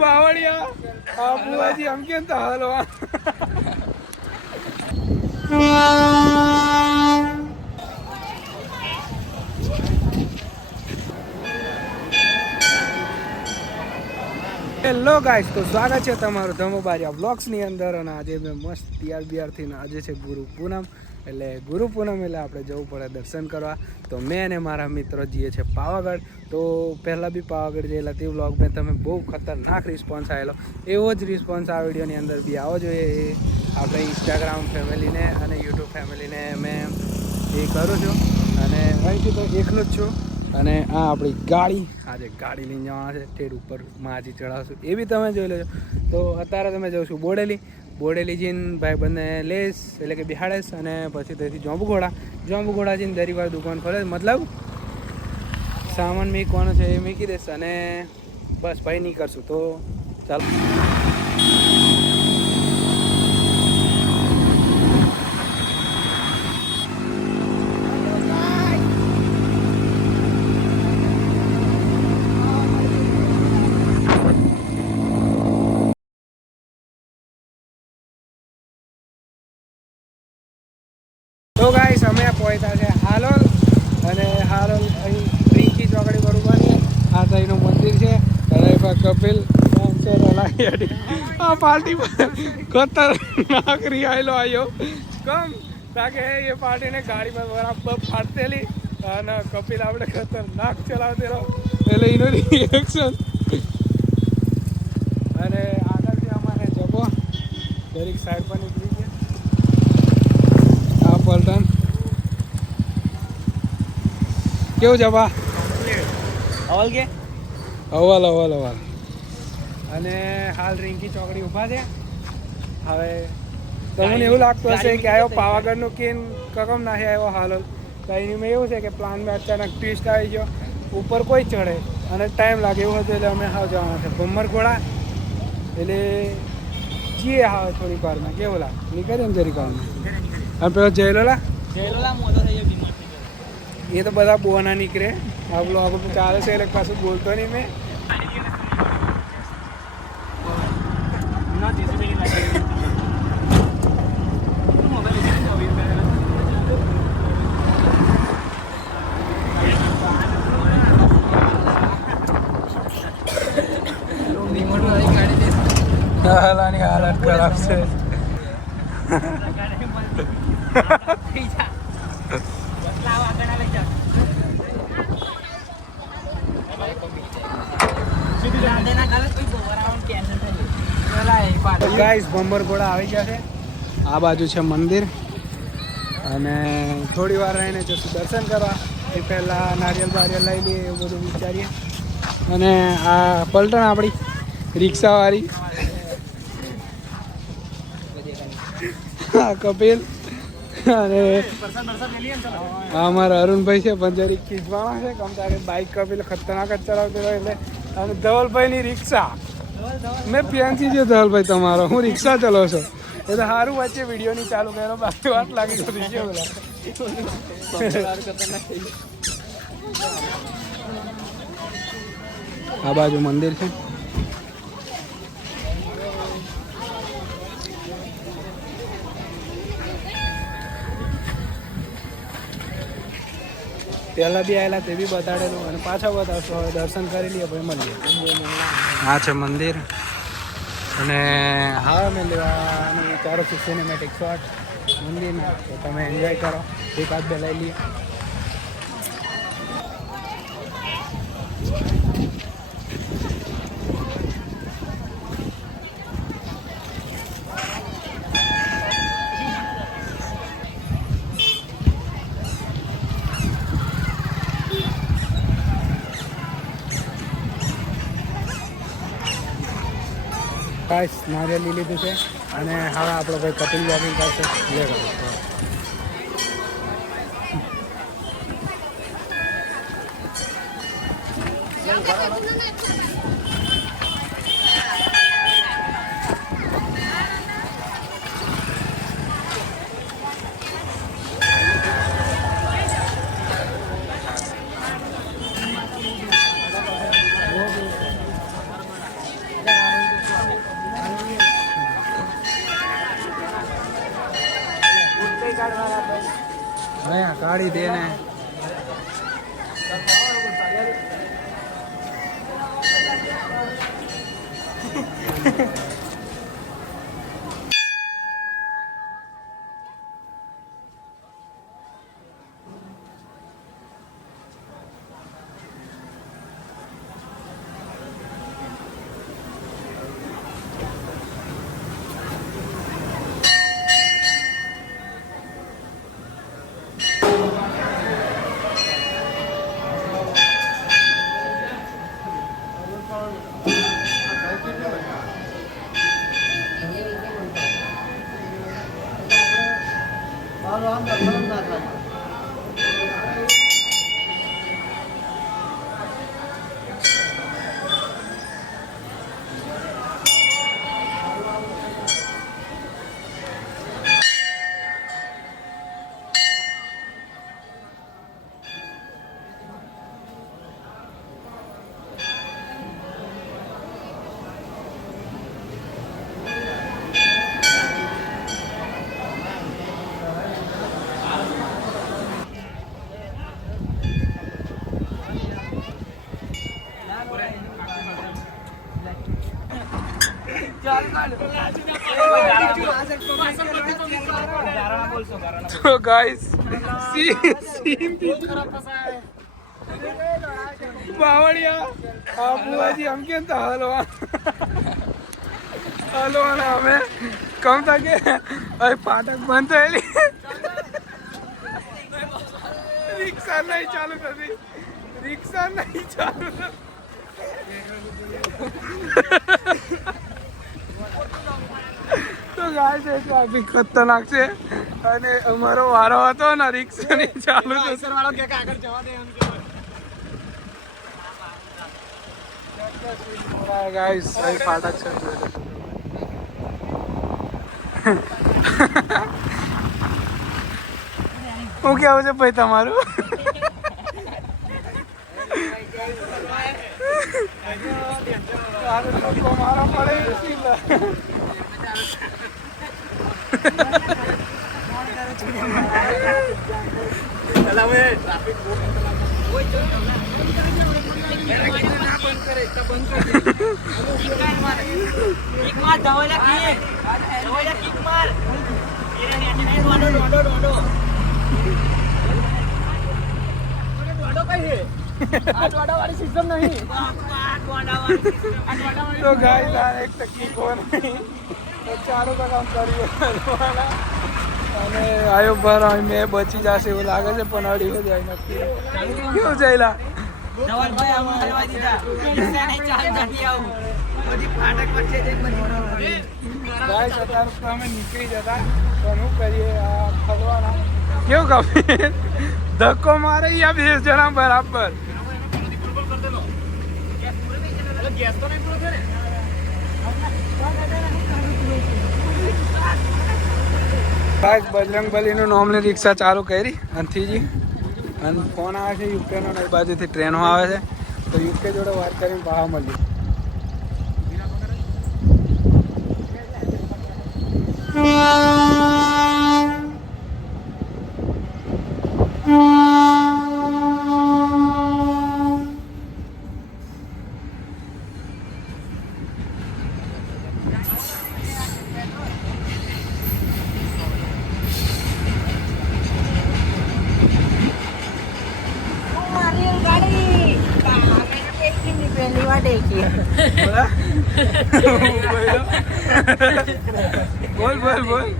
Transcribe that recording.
બાવળિયા આ બુવાજી આમ કેમ તો હાલવા હેલો ગાઈસ, તો સ્વાગત છે તમારું ધમોબારિયા બ્લોગ્સની અંદર. અને આજે મેં મસ્ત તૈયાર બિયાર થઈને આજે છે ગુરુ પૂનમ. એટલે ગુરુ પૂનમ એટલે આપણે જવું પડે દર્શન કરવા. તો મેં અને મારા મિત્રો જઈએ છે પાવાગઢ. તો પહેલાં બી પાવાગઢ ગયેલા તે વ્લોગ મેં તમે બહુ ખતરનાક રિસ્પોન્સ આવેલો. એવો જ રિસ્પોન્સ આ વિડીયોની અંદર બી આવો જોઈએ. એ આપણે ઇન્સ્ટાગ્રામ ફેમિલીને અને યુટ્યુબ ફેમિલીને મેં એ કરું છું. અને અહીંથી તો એકલો જ છું. અને આ આપણી ગાડી, આજે ગાડી લઈને જવાના છે ઠેર ઉપર માજી ચડાવશું, એ બી તમે જોઈ લેજો. તો અત્યારે તમે જઈશું બોડેલી જઈને ભાઈ બંને લેસ એટલે કે બિહાડેશ. અને પછી ત્યાંથી જોંબુઘોડા જઈને દરીવાર દુકાન ખોલે, મતલબ સામાન મૂકવાનો છે એ મૂકી દેશે. અને બસ ભાઈ નહીં કરશું. તો ચાલો. તો ગાઈસ અમે પહોંચ્યા છે હાલોલ. અને હાલોલ અહીં રીંકી ચોકડી બરોબર છે. આ તઈનું મંદિર છે. અને કપિલ આ પાર્ટી ખતરનાક રિયાયલો આવ્યો કમ તાકે એ પાર્ટીને ગાડીમાં બરાબર ફાટતેલી. અને કપિલ આપણે ખતરનાક ચલાવતેલો એટલે એનું રિએક્શન. અને આગળથી અમારે જપો દરેક સાઈડ પર નીકળી ગયા. પલટન કેવું છે બા? અવલ કે અવલ. અને હાલ રીંકી ચોકડી ઊભા છે. હવે તમને એવું લાગતું હશે કે આવ્યો પાવાગઢનું કેન કકમ નાખી આવ્યો હાલોલ. તો એમાં એવું છે કે પ્લાનમાં અચાનક ટ્વિસ્ટ આવી ગયો. ઉપર કોઈ ચડે અને ટાઈમ લાગે એવું હતું. એટલે અમે હાવ જવાના છે ભમરઘોડા. એટલે જીએ હાવ થોડીક વારમાં કેવું લાગે નીકળે ને જરીક વારમાં. અને પેલો જયલોલા મોટો થઈ ગયો. એ તો બધા બોના નીકળે. આપણો આપણું ચાલે છે એટલે પાછું બોલતો નહીં મેં. હાલાની હાલત ખરાબ છે. ગાઈસ ભમરઘોડા આવી ગયા છે. આ બાજુ છે મંદિર. અને થોડી વાર રહીને જશું દર્શન કરવા. એ પહેલાં નારિયેલ બારિયેલ લઈ લઈએ એવું બધું વિચારીએ. અને આ પલટણ આપણી રિક્ષાવાળી હા કપિલ. અને અમારા અરુણભાઈ છે પણ જરીક ખીચવાના છે. કમ તારે બાઇક કપિલ ખતરનાક જ ચલાવતો હોય એટલે. અને ધવલભાઈની રિક્ષા મેં ફેન્સી છે. ધવલભાઈ તમારો હું રિક્ષા ચલાવો છો એ તો સારું વચ્ચે વિડીયો નહીં ચાલુ કર્યો. બાકી વાત લાગી જતી છે બધા. આ બાજુ મંદિર છે. પહેલાં બી આવેલા તે બી બતાડેલું અને પાછા બતાવશો. હવે દર્શન કરી લઈએ ભાઈ મળીએ. આ છે મંદિર. અને હા મેં લેવાનું વિચારો છું સિનેમેટિક શોટ મંદિરના. તો તમે એન્જોય કરો. એકાદ બે લઈ લઈએ. ગાઈસ નારિયેલ લઈ લીધું છે. અને હવે આપણો ભાઈ કપિલ વોકિંગ કરશે. લે કરો નયા કાઢી દે ને तो गाइस बावड़िया आप बुआजी हम के हलवा हलवा हमें कम था के अरे फाटक बंद है रिक्शा नहीं चालू कर दी रिक्शा नहीं चालू તો ગાય છે ટ્રાફિક ખતરનાક છે અને અમારો વારો હતો ને રિક્ષા ની ચાલુ વાળો કે આગળ જવા દે એમ કે ગાઈસ સહી ફાટક છે હું કેવું છે ભાઈ તમારું મારા પડે तो गाइस एक तकलीफ हो नहीं तो चारों का काम કરી અને આયો ભર મેં બચી જશે એવું લાગે છે પણ અડી હો જાય નક્કી કેવું જઈલા જવાનભાઈ આમ હલવા દીધા રિક્ષા નહીં ચાલ જતી આવું બધી ફાટક પર છે દેખ બધી ગાઈસ અત્યારે અમે નીકળી જતા તો શું કરીએ આ ફગવાના કેવું કાપી ધક્કો મારે યા 20 જણા બરાબર ગેસ તો નહીં પૂરો થયો ને ગાઈસ બજરંગબલીનું નોમની રિક્ષા ચાલુ કરી અંથીજી અને ફોન આવે છે યુકેનો એ બાજુથી ટ્રેનો આવે છે તો યુકે જોડે વાત કરીને બહાર મળ્યું बोल बोल बोल